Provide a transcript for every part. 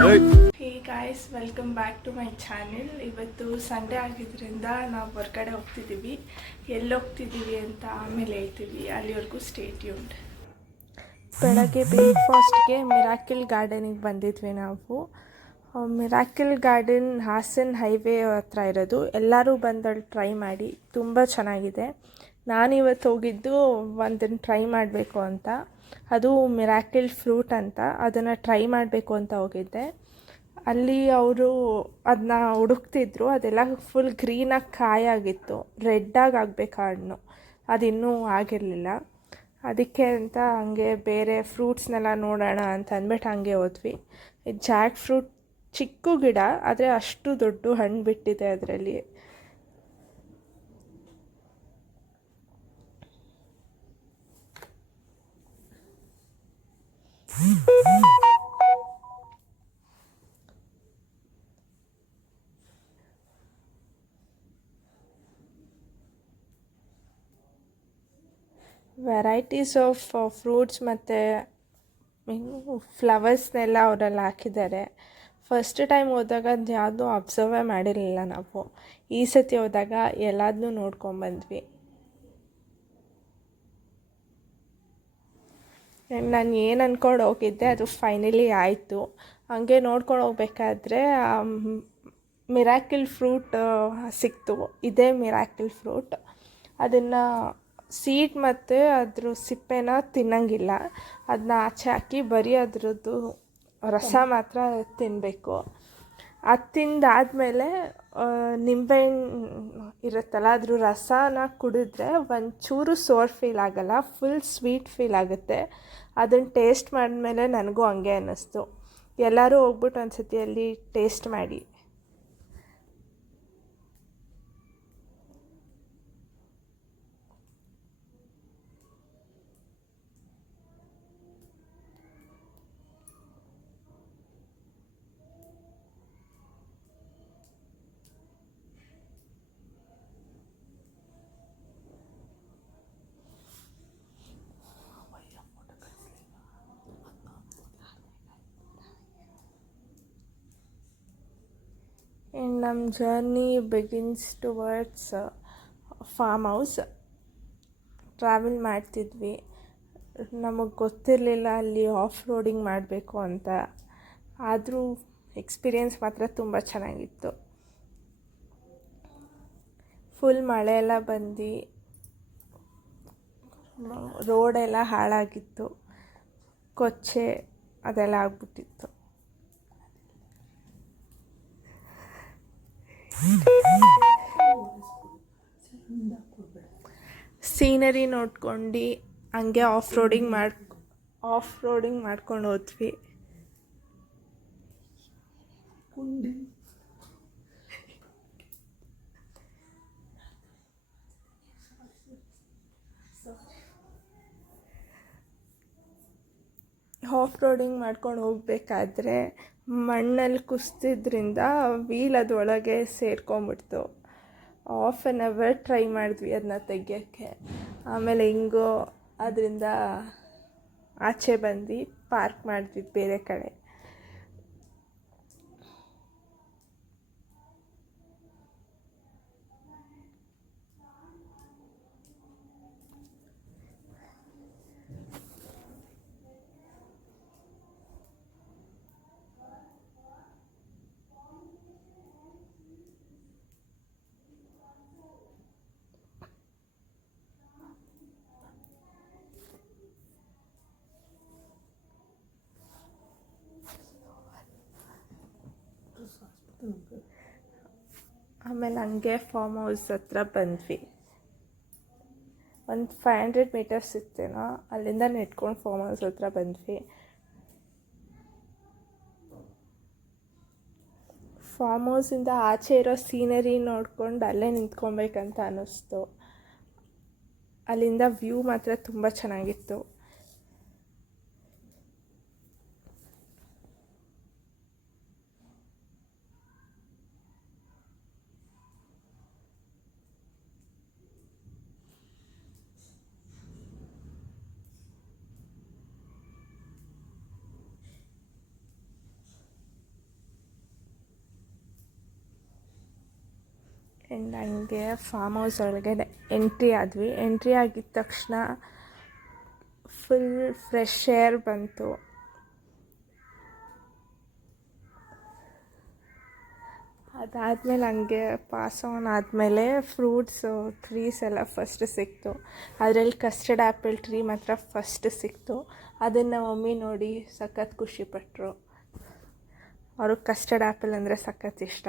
Hey guys, welcome back to my channel. ಇವತ್ತು Sunday ಆಗಿದ್ದರಿಂದ ನಾವು ಹೊರಗಡೆ ಹೋಗ್ತಿದ್ದೀವಿ. ಎಲ್ಲಿ ಹೋಗ್ತಿದ್ದೀವಿ ಅಂತ ಆಮೇಲೆ ಹೇಳ್ತೀವಿ. ಅಲ್ಲಿವರೆಗೂ ಸ್ಟೇ ಟ್ಯೂನ್ಡ್. ಬೆಳಗ್ಗೆ ಬ್ರೇಕ್ಫಾಸ್ಟ್ಗೆ ಮಿರಾಕಲ್ ಗಾರ್ಡನಿಗೆ ಬಂದಿದ್ವಿ ನಾವು. ಮಿರಾಕಲ್ ಗಾರ್ಡನ್ ಹಾಸನ್ ಹೈವೇ ಹತ್ರ ಇರೋದು. ಎಲ್ಲರೂ ಬಂದಲ್ಲಿ ಟ್ರೈ ಮಾಡಿ, ತುಂಬ ಚೆನ್ನಾಗಿದೆ. ನಾನಿವತ್ತು ಹೋಗಿದ್ದು ಒಂದನ್ನು ಟ್ರೈ ಮಾಡಬೇಕು ಅಂತ. ಅದು ಮಿರಾಕಲ್ ಫ್ರೂಟ್ ಅಂತ, ಅದನ್ನು ಟ್ರೈ ಮಾಡಬೇಕು ಅಂತ ಹೋಗಿದ್ದೆ. ಅಲ್ಲಿ ಅವರು ಅದನ್ನ ಹುಡುಕ್ತಿದ್ರು. ಅದೆಲ್ಲ ಫುಲ್ ಗ್ರೀನಾಗಿ ಕಾಯಾಗಿತ್ತು, ರೆಡ್ಡಾಗಿ ಆಗಬೇಕು ಹಣ್ಣು. ಅದಿನ್ನೂ ಆಗಿರಲಿಲ್ಲ. ಅದಕ್ಕೆ ಅಂತ ಹಂಗೆ ಬೇರೆ ಫ್ರೂಟ್ಸ್ನೆಲ್ಲ ನೋಡೋಣ ಅಂತ ಅಂದ್ಬಿಟ್ಟು ಹಂಗೆ ಹೋದ್ವಿ. ಜಾಕ್ ಫ್ರೂಟ್ ಚಿಕ್ಕ ಗಿಡ, ಆದರೆ ಅಷ್ಟು ದೊಡ್ಡ ಹಣ್ಣು ಬಿಟ್ಟಿದೆ ಅದರಲ್ಲಿ. ವೆರೈಟೀಸ್ ಆಫ್ ಫ್ರೂಟ್ಸ್ ಮತ್ತು ಫ್ಲವರ್ಸ್ನೆಲ್ಲ ಅವರೆಲ್ಲ ಹಾಕಿದ್ದಾರೆ. ಫಸ್ಟ್ ಟೈಮ್ ಹೋದಾಗ ಅದು ಯಾವುದೂ ಅಬ್ಸರ್ವೇ ಮಾಡಿರಲಿಲ್ಲ ನಾವು. ಈ ಸತಿ ಹೋದಾಗ ಎಲ್ಲದನ್ನೂ ನೋಡ್ಕೊಂಬಂದ್ವಿ. ನಾನು ಏನು ಅಂದ್ಕೊಂಡು ಹೋಗಿದ್ದೆ ಅದು ಫೈನಲಿ ಆಯಿತು. ಹಂಗೆ ನೋಡ್ಕೊಂಡು ಹೋಗ್ಬೇಕಾದ್ರೆ ಮಿರಾಕಲ್ ಫ್ರೂಟ್ ಸಿಕ್ತು. ಇದೇ ಮಿರಾಕಲ್ ಫ್ರೂಟ್. ಅದನ್ನು ಸೀಡ್ ಮತ್ತು ಅದ್ರ ಸಿಪ್ಪೆನ ತಿನ್ನಂಗಿಲ್ಲ. ಅದನ್ನ ಆಚೆ ಹಾಕಿ ಬರೀ ಅದರದ್ದು ರಸ ಮಾತ್ರ ತಿನ್ನಬೇಕು. ಅದು ತಿಂದಾದಮೇಲೆ ನಿಂಬೆಹಣ್ಣು ಇರುತ್ತಲ್ಲ, ಅದ್ರ ರಸನ ಕುಡಿದ್ರೆ ಒಂಚೂರು ಸೋರ್ ಫೀಲ್ ಆಗೋಲ್ಲ, ಫುಲ್ ಸ್ವೀಟ್ ಫೀಲ್ ಆಗುತ್ತೆ. ಅದನ್ನು ಟೇಸ್ಟ್ ಮಾಡಿದ್ಮೇಲೆ ನನಗೂ ಹಂಗೆ ಅನ್ನಿಸ್ತು. ಎಲ್ಲರೂ ಹೋಗ್ಬಿಟ್ಟು ಒಂದು ಸತಿ ಅಲ್ಲಿ ಟೇಸ್ಟ್ ಮಾಡಿ. ಆ್ಯಂಡ್ ನಮ್ಮ journey begins towards farm house. Travel ಮಾಡ್ತಿದ್ವಿ. ನಮಗೆ ಗೊತ್ತಿರಲಿಲ್ಲ ಅಲ್ಲಿ ಆಫ್ ರೋಡಿಂಗ್ ಮಾಡಬೇಕು ಅಂತ. ಆದರೂ ಎಕ್ಸ್ಪೀರಿಯೆನ್ಸ್ ಮಾತ್ರ ತುಂಬ ಚೆನ್ನಾಗಿತ್ತು. ಫುಲ್ ಮಳೆ ಎಲ್ಲ ಬಂದು ರೋಡೆಲ್ಲ ಹಾಳಾಗಿತ್ತು, ಕೊಚ್ಚೆ ಅದೆಲ್ಲ ಆಗ್ಬಿಟ್ಟಿತ್ತು. ಸೀನರಿ ನೋಡ್ಕೊಂಡು ಹಂಗೆ ಆಫ್ ರೋಡಿಂಗ್ ಮಾಡ್ಕೊಂಡು ಹೋದ್ವಿ. ಆಫ್ ರೋಡಿಂಗ್ ಮಾಡ್ಕೊಂಡು ಹೋಗ್ಬೇಕಾದ್ರೆ ಮಣ್ಣಲ್ಲಿ ಕುಸ್ತಿದ್ರಿಂದ ವೀಲ್ ಅದರೊಳಗೆ ಸೇರ್ಕೊಂಬಿಡ್ತು. 1/2 ಟ್ರೈ ಮಾಡಿದ್ವಿ ಅದನ್ನ ತೆಗಿಯೋಕ್ಕೆ. ಆಮೇಲೆ ಹೆಂಗೋ ಅದರಿಂದ ಆಚೆ ಬಂದು ಪಾರ್ಕ್ ಮಾಡಿದ್ವಿ ಬೇರೆ ಕಡೆ. ಆಮೇಲೆ ಹಂಗೆ ಫಾರ್ಮ್ ಹೌಸ್ ಹತ್ರ ಬಂದ್ವಿ. ಒಂದು 500 ಮೀಟರ್ಸ್ ಇತ್ತೇನೋ, ಅಲ್ಲಿಂದ ನೆಟ್ಕೊಂಡು ಫಾರ್ಮ್ ಹೌಸ್ ಹತ್ರ ಬಂದ್ವಿ. ಫಾರ್ಮ್ ಹೌಸಿಂದ ಆಚೆ ಇರೋ ಸೀನರಿ ನೋಡ್ಕೊಂಡು ಅಲ್ಲೇ ನಿಂತ್ಕೊಬೇಕಂತ ಅನ್ನಿಸ್ತು. ಅಲ್ಲಿಂದ ವ್ಯೂ ಮಾತ್ರ ತುಂಬ ಚೆನ್ನಾಗಿತ್ತು. ಆ್ಯಂಡ್ ಹಂಗೆ ಫಾರ್ಮ್ ಹೌಸ್ ಒಳಗೆ ಎಂಟ್ರಿ ಆದ್ವಿ. ಎಂಟ್ರಿ ಆಗಿದ ತಕ್ಷಣ ಫುಲ್ ಫ್ರೆಶ್ ಏರ್ ಬಂತು. ಅದಾದಮೇಲೆ ಹಂಗೆ ಪಾಸ್ ಆನ್ ಆದಮೇಲೆ ಫ್ರೂಟ್ಸು ಟ್ರೀಸ್ ಎಲ್ಲ ಫಸ್ಟ್ ಸಿಕ್ತು. ಅದರಲ್ಲಿ ಕಸ್ಟರ್ಡ್ ಆ್ಯಪಲ್ ಟ್ರೀ ಮಾತ್ರ ಫಸ್ಟ್ ಸಿಕ್ತು. ಅದನ್ನು ಮಮ್ಮಿ ನೋಡಿ ಸಖತ್ ಖುಷಿಪಟ್ಟರು. ಅವ್ರಿಗೆ ಕಸ್ಟರ್ಡ್ ಆ್ಯಪಲ್ ಅಂದರೆ ಸಖತ್ ಇಷ್ಟ.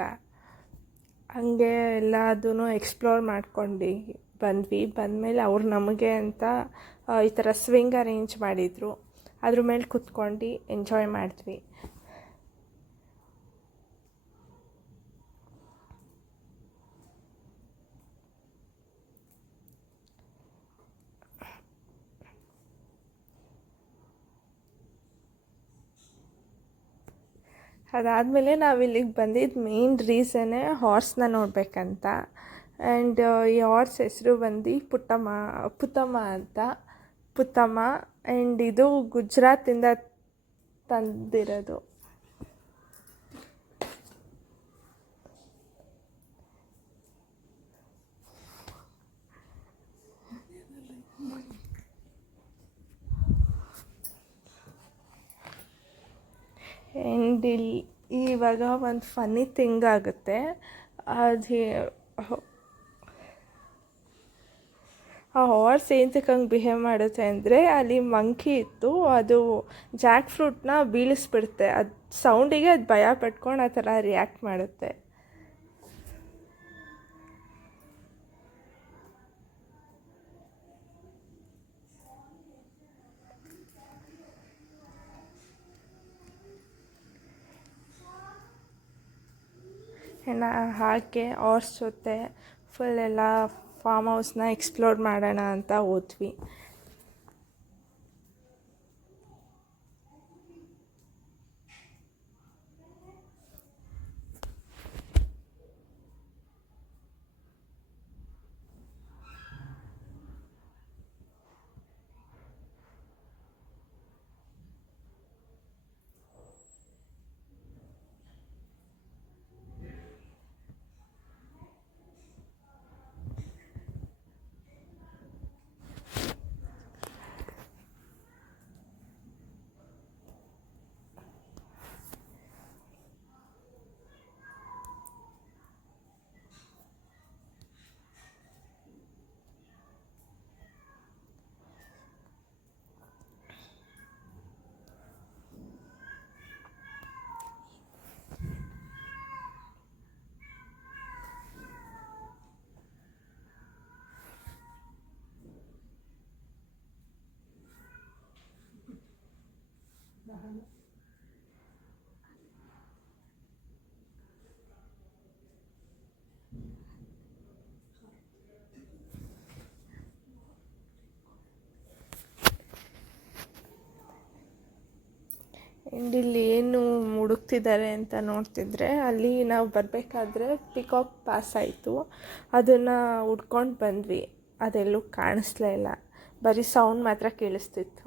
ಹಂಗೆ ಎಲ್ಲದೂ ಎಕ್ಸ್ಪ್ಲೋರ್ ಮಾಡ್ಕೊಂಡು ಬಂದ್ವಿ. ಬಂದಮೇಲೆ ಅವ್ರು ನಮಗೆ ಅಂತ ಈ ಥರ ಸ್ವಿಂಗ್ ಅರೇಂಜ್ ಮಾಡಿದರು. ಅದ್ರ ಮೇಲೆ ಕುತ್ಕೊಂಡು ಎಂಜಾಯ್ ಮಾಡಿದ್ವಿ. ಅದಾದಮೇಲೆ ನಾವು ಇಲ್ಲಿಗೆ ಬಂದಿದ್ದು ಮೇನ್ ರೀಸನ್ನೇ ಹಾರ್ಸ್ನ ನೋಡಬೇಕಂತ. ಆ್ಯಂಡ್ ಈ ಹಾರ್ಸ್ ಹೆಸರು ಬಂದು ಪುತ್ತಮ್ಮ ಅಂತ. ಪುತ್ತಮ್ಮ. ಆ್ಯಂಡ್ ಇದು ಗುಜರಾತಿಂದ ತಂದಿರೋದು. ಆ್ಯಂಡ್ ಇಲ್ಲಿ ಇವಾಗ ಒಂದು ಫನ್ನಿ ಥಿಂಗ್ ಆಗುತ್ತೆ. ಅದು ಆ ಹಾರ್ಸ್ ಏನಕ್ಕೆ ಹಂಗೆ ಬಿಹೇವ್ ಮಾಡುತ್ತೆ ಅಂದರೆ, ಅಲ್ಲಿ ಮಂಕಿ ಇತ್ತು, ಅದು ಜಾಕ್ ಫ್ರೂಟ್ನ ಬೀಳಿಸ್ಬಿಡುತ್ತೆ. ಅದು ಸೌಂಡಿಗೆ ಅದು ಭಯ ಪಟ್ಕೊಂಡು ಆ ಥರ ರಿಯಾಕ್ಟ್ ಮಾಡುತ್ತೆ. ಹಾಗೆ ಹಾರ್ಸ್ ಜೊತೆ ಫುಲ್ ಎಲ್ಲ ಫಾರ್ಮ್ ಹೌಸ್ನ ಎಕ್ಸ್ಪ್ಲೋರ್ ಮಾಡೋಣ ಅಂತ ಹೋದ್ವಿ. ಆ್ಯಂಡ್ ಇಲ್ಲಿ ಏನು ಹುಡುಕ್ತಿದ್ದಾರೆ ಅಂತ ನೋಡ್ತಿದ್ರೆ, ಅಲ್ಲಿ ನಾವು ಬರಬೇಕಾದ್ರೆ ಪಿಕಾಕ್ ಪಾಸ್ ಆಯಿತು. ಅದನ್ನು ಹುಡ್ಕೊಂಡು ಬಂದ್ವಿ. ಅದೆಲ್ಲೂ ಕಾಣಿಸ್ಲೇ ಇಲ್ಲ, ಬರೀ ಸೌಂಡ್ ಮಾತ್ರ ಕೇಳಿಸ್ತಿತ್ತು.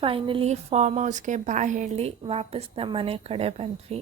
ಫೈನಲಿ ಫಾರ್ಮ್ ಹೌಸ್ಗೆ ಬಾ ಹೇಳಿ ವಾಪಸ್ ನಮ್ಮ ಮನೆ ಕಡೆ ಬಂದ್ವಿ.